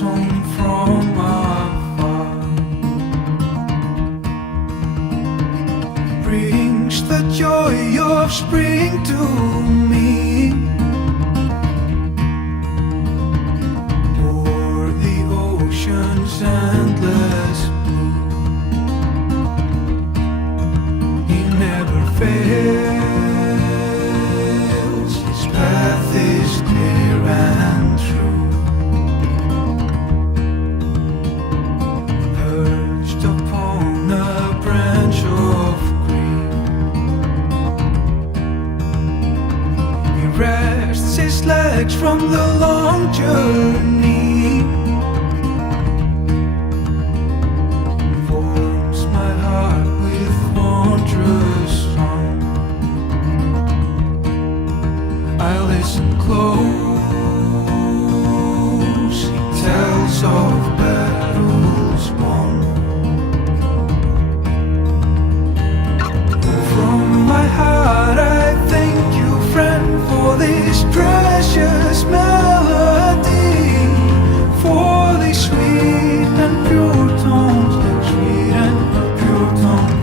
home from afar, brings the joy of spring to me. O'er the ocean's endless blue, he never fails, his path is clear and true. Perched upon a branch of green, he rests his legs from the long journey, warms my heart with wondrous song. I listen close, he tells of battles won. From my heart I thank you, friend, for this precious melody, for these sweet and pure tones, sweet and pure tones.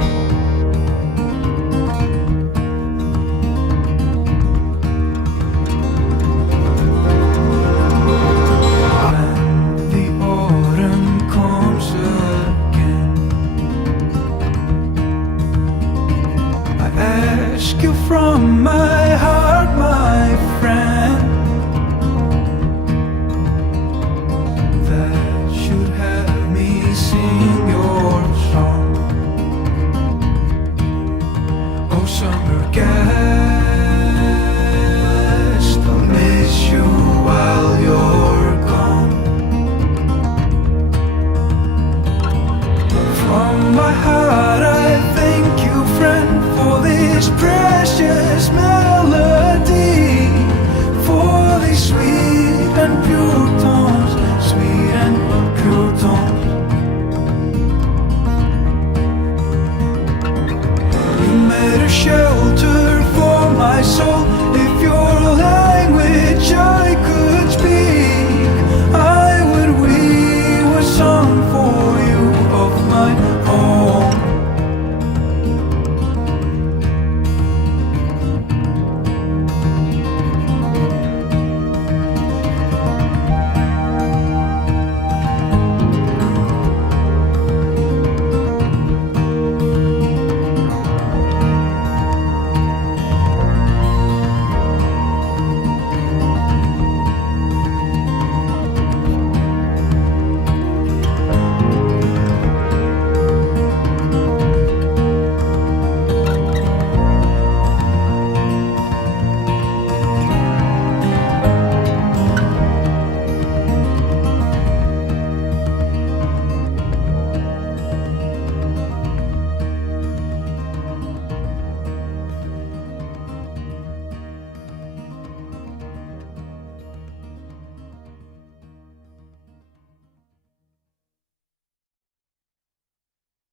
When the autumn comes again, I ask you from my heart, my friend, that should have me sing your song. Oh, summer guest, I'll miss you while you're gone. From my heart I thank you, friend, for this precious melody, for these sweet and pure tones, sweet and pure tones. You made a shelter for my soul